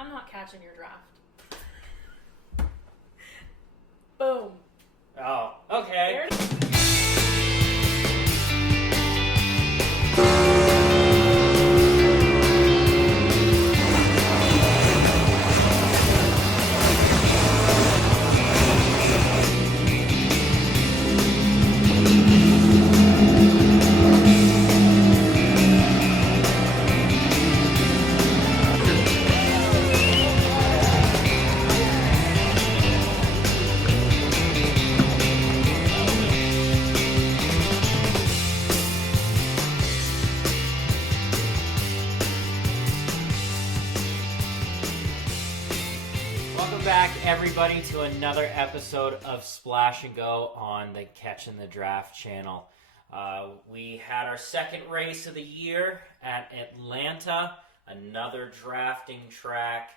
I'm not catching your draft. Boom. Oh, okay. There it is. Everybody to another episode of Splash and Go on the Catching the Draft channel. We had our second race of the year at Atlanta, another drafting track,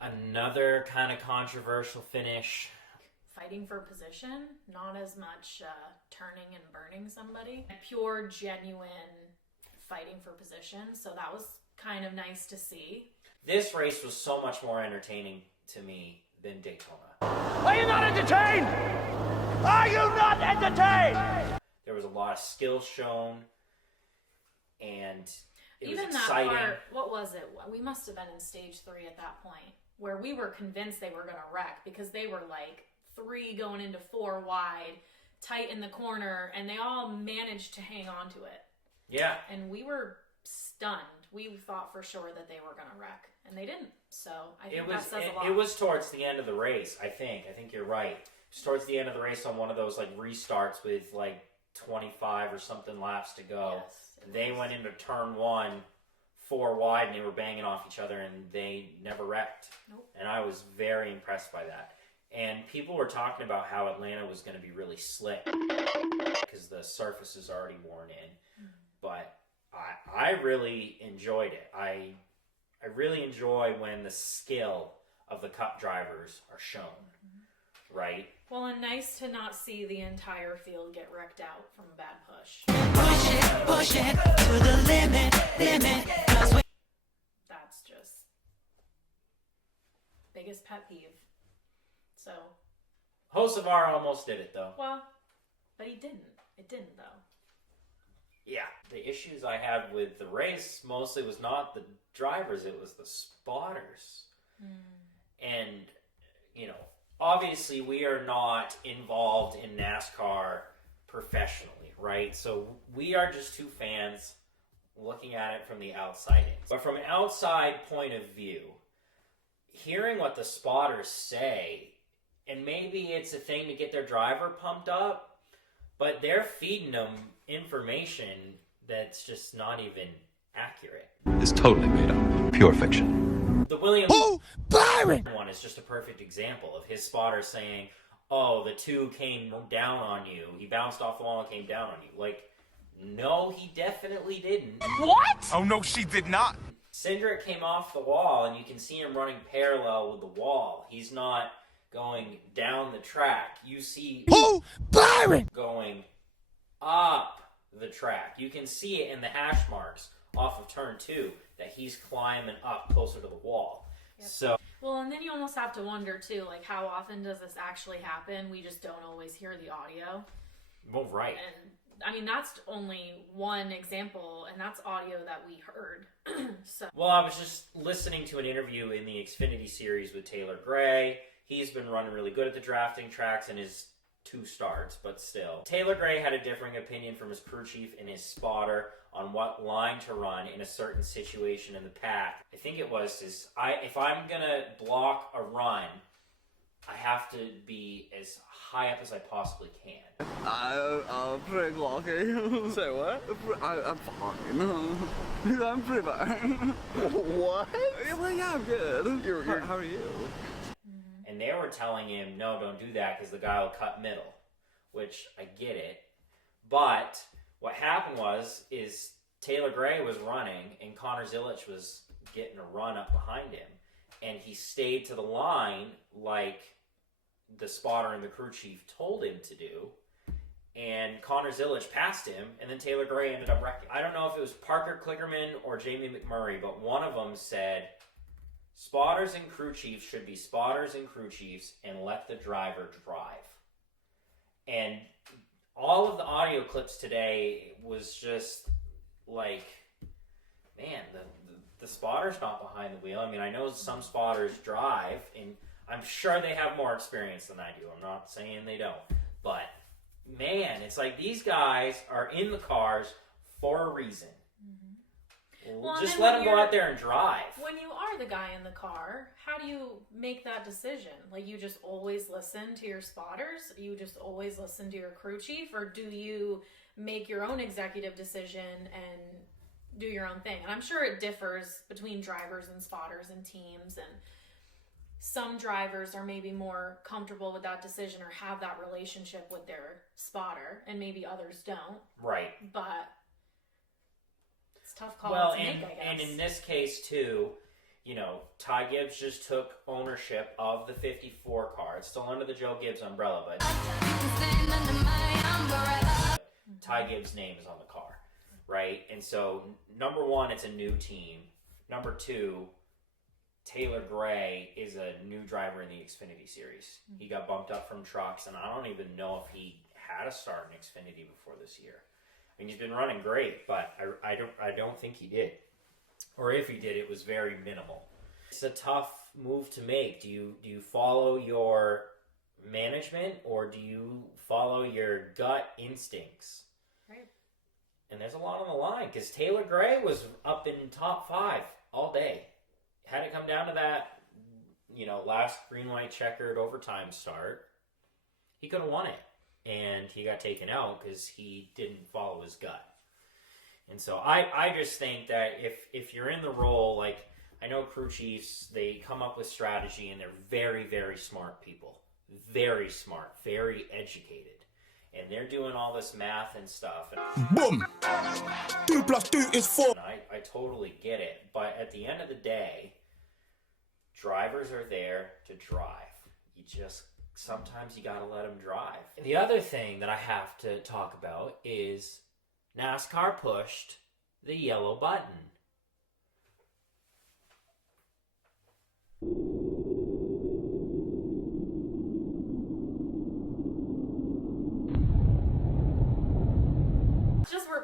another kind of controversial finish. Fighting for position, not as much turning and burning somebody. Pure, genuine fighting for position, so that was kind of nice to see. This race was so much more entertaining to me than Daytona. Are you not entertained? Are you not entertained? There was a lot of skill shown, and it Even was exciting. That part, what was it? We must have been in stage 3 at that point, where we were convinced they were going to wreck because they were like 3 going into 4 wide, tight in the corner, and they all managed to hang on to it. Yeah. And we were stunned. We thought for sure that they were going to wreck, and they didn't. So I think that says a lot. It was towards the end of the race, I think. I think you're right. It was towards the end of the race on one of those like restarts with like 25 or something laps to go. Yes, they went into turn 1, 4 wide, and they were banging off each other, and they never wrecked. Nope. And I was very impressed by that. And people were talking about how Atlanta was going to be really slick because the surface is already worn in. But I really enjoyed it. I really enjoy when the skill of the Cup drivers are shown, right? Well, and nice to not see the entire field get wrecked out from a bad push. Push it to the limit. That's just biggest pet peeve. So. Hocevar almost did it, though. Well, but he didn't. It didn't, though. Yeah, the issues I had with the race mostly was not the drivers, it was the spotters. And, you know, obviously we are not involved in NASCAR professionally, right? So we are just two fans looking at it from the outside in. But from an outside point of view, hearing what the spotters say, and maybe it's a thing to get their driver pumped up, but they're feeding them information that's just not even accurate. It's totally made up. Pure fiction. The Williams Byron! one is just a perfect example of his spotter saying, oh, the 2 came down on you. He bounced off the wall and came down on you. Like, no, he definitely didn't. What? Oh, no, she did not. Cindric came off the wall, and you can see him running parallel with the wall. He's not going down the track. You see Byron! going up the track. You can see it in the hash marks off of turn 2 that he's climbing up closer to the wall. Yep. So, well, and then you almost have to wonder too, like how often does this actually happen? We just don't always hear the audio. well, right. And I mean, that's only one example, and that's audio that we heard. So. Well, I was just listening to an interview in the Xfinity series with Taylor Gray. He's been running really good at the drafting tracks in his 2 starts, but still. Taylor Gray had a differing opinion from his crew chief and his spotter on what line to run in a certain situation in the pack. I think it was if I'm going to block a run, I have to be as high up as I possibly can. I'm pretty lucky. Say what? I'm fine. I'm pretty fine. What? Well, yeah, I'm good. How are you? And they were telling him, no, don't do that because the guy will cut middle, which I get it. But what happened is Taylor Gray was running and Connor Zilisch was getting a run up behind him. And he stayed to the line like the spotter and the crew chief told him to do. And Connor Zilisch passed him, and then Taylor Gray ended up wrecking. I don't know if it was Parker Klickerman or Jamie McMurray, but one of them said Spotters and crew chiefs should be spotters and crew chiefs and let the driver drive. And all of the audio clips today was just like, man, the spotter's not behind the wheel. I mean, I know some spotters drive, and I'm sure they have more experience than I do. I'm not saying they don't. But, man, it's like these guys are in the cars for a reason. Well, just let them go out there and drive. When you are the guy in the car, how do you make that decision? Like, you just always listen to your spotters? You just always listen to your crew chief? Or do you make your own executive decision and do your own thing? And I'm sure it differs between drivers and spotters and teams. And some drivers are maybe more comfortable with that decision or have that relationship with their spotter, and maybe others don't. Right. But it's a tough call to make, I guess. And in this case, too, you know, Ty Gibbs just took ownership of the 54 car. It's still under the Joe Gibbs umbrella, but Ty Gibbs' name is on the car, right? And so, number one, it's a new team. Number two, Taylor Gray is a new driver in the Xfinity Series. He got bumped up from trucks, and I don't even know if he had a start in Xfinity before this year. I mean, he's been running great, but I don't think he did. Or if he did, it was very minimal. It's a tough move to make. Do you follow your management, or do you follow your gut instincts? Right. And there's a lot on the line, because Taylor Gray was up in top 5 all day. Had it come down to that, you know, last green, white, checkered overtime start, he could have won it. And he got taken out because he didn't follow his gut. And so I just think that if you're in the role, like, I know crew chiefs, they come up with strategy, and they're very, very smart people. Very smart, very educated. And they're doing all this math and stuff. And Boom! 2 + 2 is 4. I totally get it. But at the end of the day, drivers are there to drive. Sometimes you gotta let them drive. And the other thing that I have to talk about is NASCAR pushed the yellow button.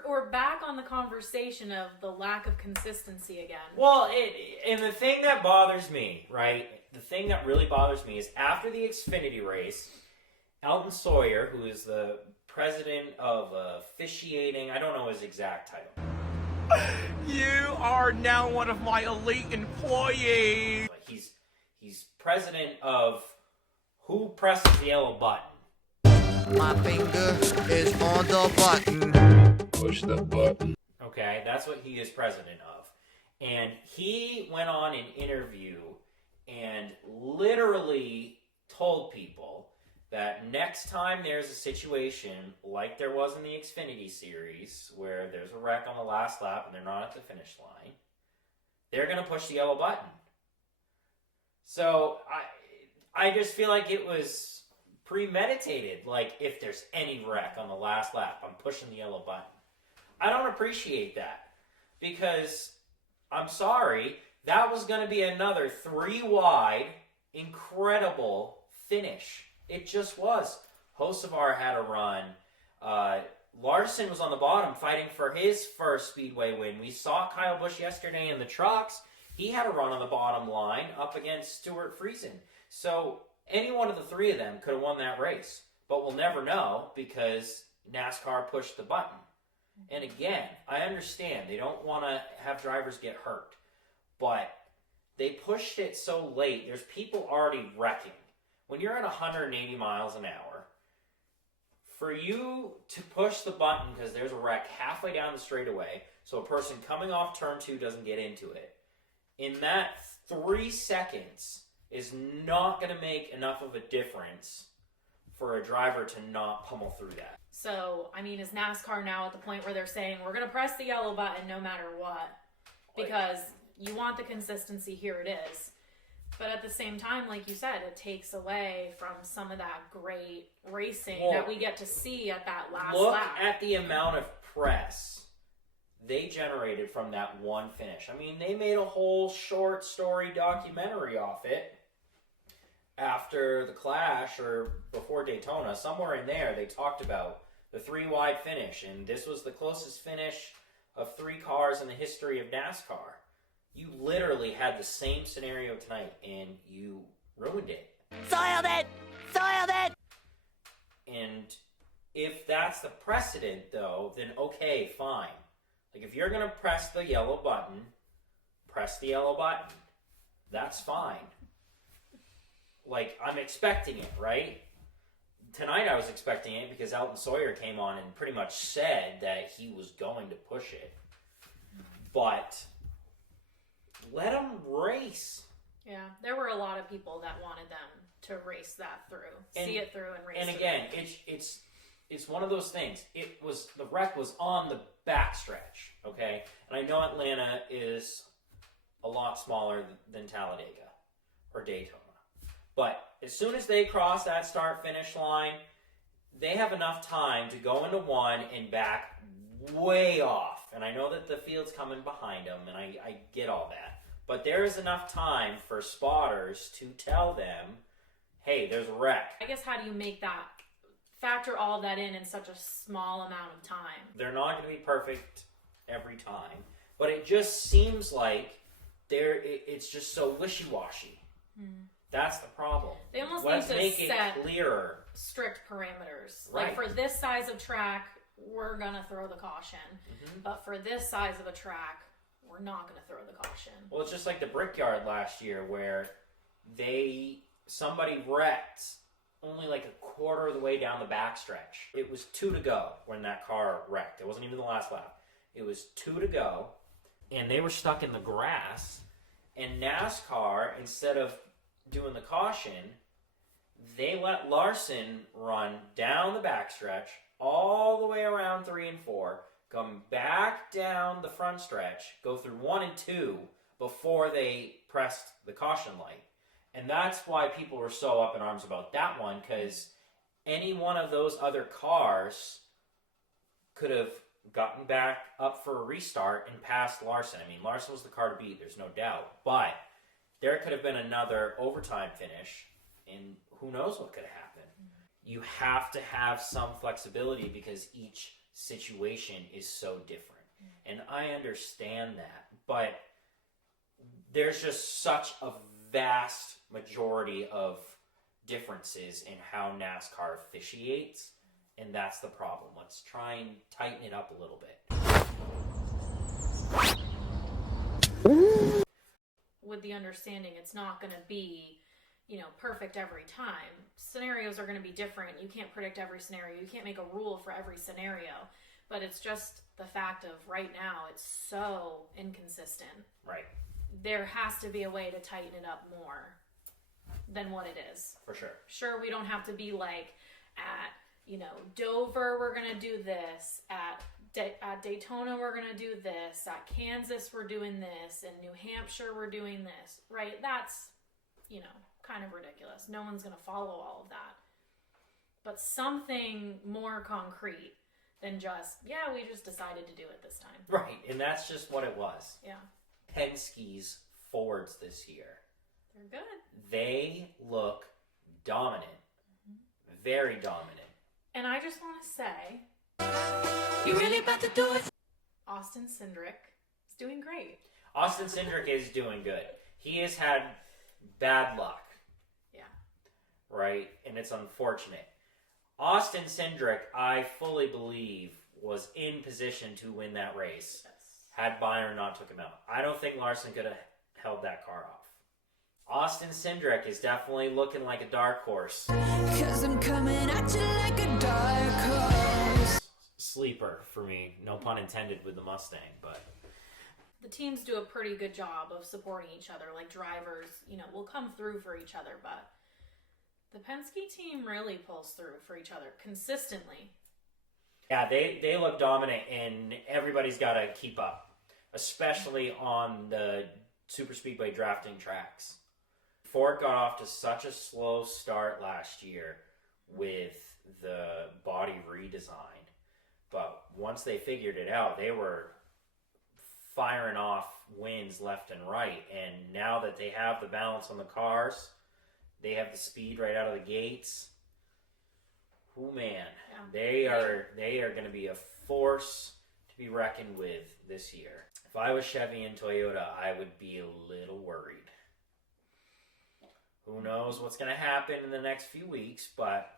We're back on the conversation of the lack of consistency again. Well, and the thing that bothers me, right? The thing that really bothers me is after the Xfinity race, Elton Sawyer, who is the president of officiating, I don't know his exact title. You are now one of my elite employees. But he's president of who presses the yellow button. My finger is on the button. Push the button. Okay, that's what he is president of. And he went on an interview and literally told people that next time there's a situation like there was in the Xfinity Series where there's a wreck on the last lap and they're not at the finish line, they're going to push the yellow button. So I just feel like it was premeditated. Like, if there's any wreck on the last lap, I'm pushing the yellow button. I don't appreciate that, because I'm sorry, that was going to be another 3 wide, incredible finish. It just was. Hocevar had a run. Larson was on the bottom fighting for his first Speedway win. We saw Kyle Busch yesterday in the trucks. He had a run on the bottom line up against Stuart Friesen. So any one of the 3 of them could have won that race. But we'll never know, because NASCAR pushed the button. And again, I understand they don't want to have drivers get hurt, but they pushed it so late. There's people already wrecking. When you're at 180 miles an hour, for you to push the button because there's a wreck halfway down the straightaway, so a person coming off turn 2 doesn't get into it, in that 3 seconds is not going to make enough of a difference for a driver to not pummel through that. So, I mean, is NASCAR now at the point where they're saying, we're going to press the yellow button no matter what? Because you want the consistency, here it is. But at the same time, like you said, it takes away from some of that great racing that we get to see at that last lap. Look at the amount of press they generated from that one finish. I mean, they made a whole short story documentary off it after the Clash or before Daytona. Somewhere in there, they talked about the 3-wide finish, and this was the closest finish of 3 cars in the history of NASCAR. You literally had the same scenario tonight, and you ruined it. Soiled it! Soiled it! And if that's the precedent, though, then okay, fine. Like, if you're going to press the yellow button, press the yellow button. That's fine. Like, I'm expecting it, right? Tonight I was expecting it because Elton Sawyer came on and pretty much said that he was going to push it. But let him race. Yeah, there were a lot of people that wanted them to race that through, see it through, and race it. And again, it's one of those things. The wreck was on the backstretch, okay? And I know Atlanta is a lot smaller than Talladega or Daytona. But as soon as they cross that start-finish line, they have enough time to go into one and back way off. And I know that the field's coming behind them, and I get all that. But there is enough time for spotters to tell them, hey, there's a wreck. I guess, how do you make that, factor all of that in such a small amount of time? They're not going to be perfect every time. But it just seems like it's just so wishy-washy. That's the problem. They almost Let's need to make it set clearer. strict parameters. Right. Like, for this size of track, we're going to throw the caution. But for this size of a track, we're not going to throw the caution. Well, it's just like the Brickyard last year where somebody wrecked only like a quarter of the way down the backstretch. It was 2 to go when that car wrecked. It wasn't even the last lap. It was 2 to go, and they were stuck in the grass. And NASCAR, instead of doing the caution, they let Larson run down the backstretch all the way around 3 and 4, come back down the front stretch, go through 1 and 2 before they pressed the caution light. And that's why people were so up in arms about that one, because any one of those other cars could have gotten back up for a restart and passed Larson. I mean, Larson was the car to beat, there's no doubt. But there could have been another overtime finish, and who knows what could have happened. You have to have some flexibility because each situation is so different. And I understand that, but there's just such a vast majority of differences in how NASCAR officiates, and that's the problem. Let's try and tighten it up a little bit. With the understanding it's not going to be, perfect every time. Scenarios are going to be different. You can't predict every scenario. You can't make a rule for every scenario. But it's just the fact of right now, it's so inconsistent. Right. There has to be a way to tighten it up more than what it is. For sure. Sure, we don't have to be like at, Dover, we're going to do this. At Daytona, we're going to do this. At Kansas, we're doing this. In New Hampshire, we're doing this. Right? That's, kind of ridiculous. No one's going to follow all of that. But something more concrete than just, we just decided to do it this time. Right, and that's just what it was. Yeah. Penske's Fords this year. They're good. They look dominant. Very dominant. And I just want to say, You really about to do it? Austin Cindric is doing great. Austin Cindric is doing good. He has had bad luck. Yeah. Right? And it's unfortunate. Austin Cindric, I fully believe, was in position to win that race had Byron not took him out. I don't think Larson could have held that car off. Austin Cindric is definitely looking like a dark horse. 'Cause I'm coming at you like a dark horse. Sleeper for me. No pun intended with the Mustang, but The teams do a pretty good job of supporting each other. Like, drivers, will come through for each other, but the Penske team really pulls through for each other consistently. yeah, they look dominant, and everybody's got to keep up, especially on the super speedway drafting tracks. Ford got off to such a slow start last year with the body redesign, but once they figured it out, they were firing off wins left and right. And now that they have the balance on the cars, they have the speed right out of the gates. Oh man, they are going to be a force to be reckoned with this year. If I was Chevy and Toyota, I would be a little worried. Who knows what's going to happen in the next few weeks, but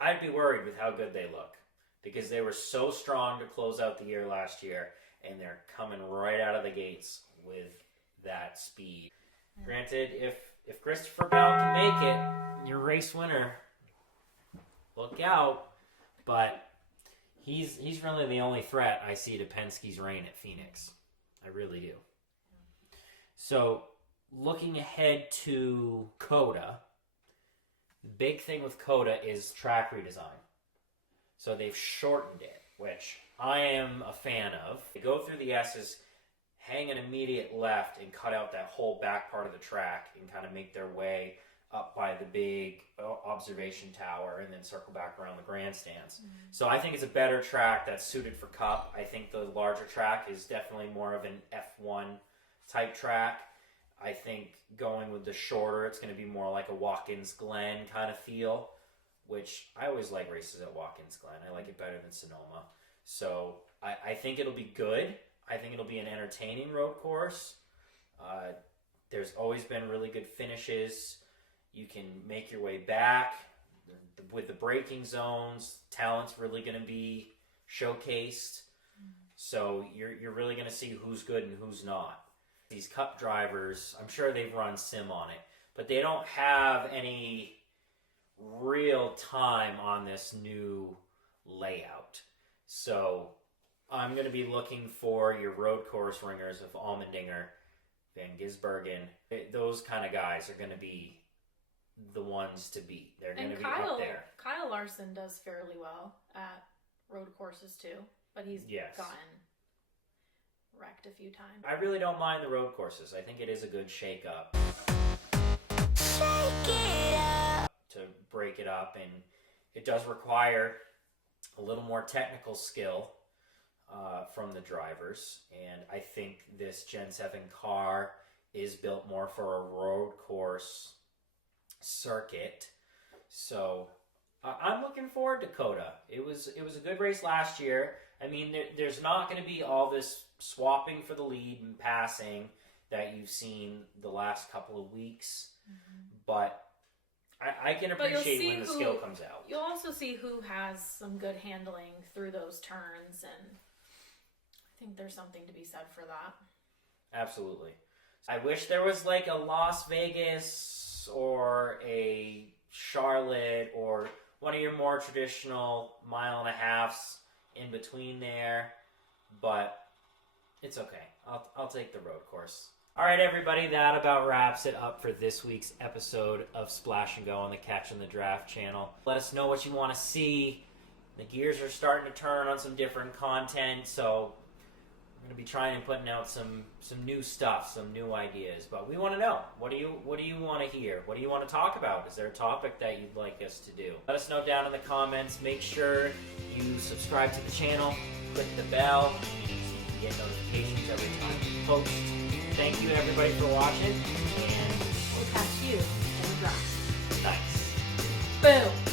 I'd be worried with how good they look, because they were so strong to close out the year last year, and they're coming right out of the gates with that speed. Granted, if Christopher Bell can make it, your race winner, look out. But he's really the only threat I see to Penske's reign at Phoenix. I really do. So, looking ahead to COTA, the big thing with COTA is track redesign. So they've shortened it, which I am a fan of. They go through the S's, hang an immediate left, and cut out that whole back part of the track and kind of make their way up by the big observation tower and then circle back around the grandstands. So I think it's a better track that's suited for Cup. I think the larger track is definitely more of an F1 type track. I think going with the shorter, it's going to be more like a Watkins Glen kind of feel, which I always like races at Watkins Glen. I like it better than Sonoma. So I think it'll be good. I think it'll be an entertaining road course. There's always been really good finishes. You can make your way back. With the braking zones, talent's really going to be showcased. So you're really going to see who's good and who's not. These Cup drivers, I'm sure they've run sim on it, but they don't have any real time on this new layout. So I'm going to be looking for your road course ringers of Allmendinger, Van Gisbergen. Those kind of guys are going to be the ones to beat. They're going to be up there. Kyle Larson does fairly well at road courses too, but he's gotten wrecked a few times. I really don't mind the road courses. I think it is a good shake-up. To break it up, and it does require a little more technical skill from the drivers, and I think this Gen 7 car is built more for a road course circuit. So I'm looking forward to COTA. It was a good race last year. I mean, there's not going to be all this swapping for the lead and passing that you've seen the last couple of weeks, but I can appreciate when the skill comes out. You'll also see who has some good handling through those turns, and I think there's something to be said for that. Absolutely. I wish there was like a Las Vegas or a Charlotte or one of your more traditional 1.5 miles in between there, but it's okay. I'll take the road course. All right, everybody, that about wraps it up for this week's episode of Splash and Go on the Catch in the Draft channel. Let us know what you want to see. The gears are starting to turn on some different content, so we're going to be trying and putting out some new stuff, some new ideas. But we want to know, what do you want to hear? What do you want to talk about? Is there a topic that you'd like us to do? Let us know down in the comments. Make sure you subscribe to the channel, click the bell, so you can get notifications every time we post. Thank you, everybody, for watching, and We'll catch you in the draft. nice. Boom.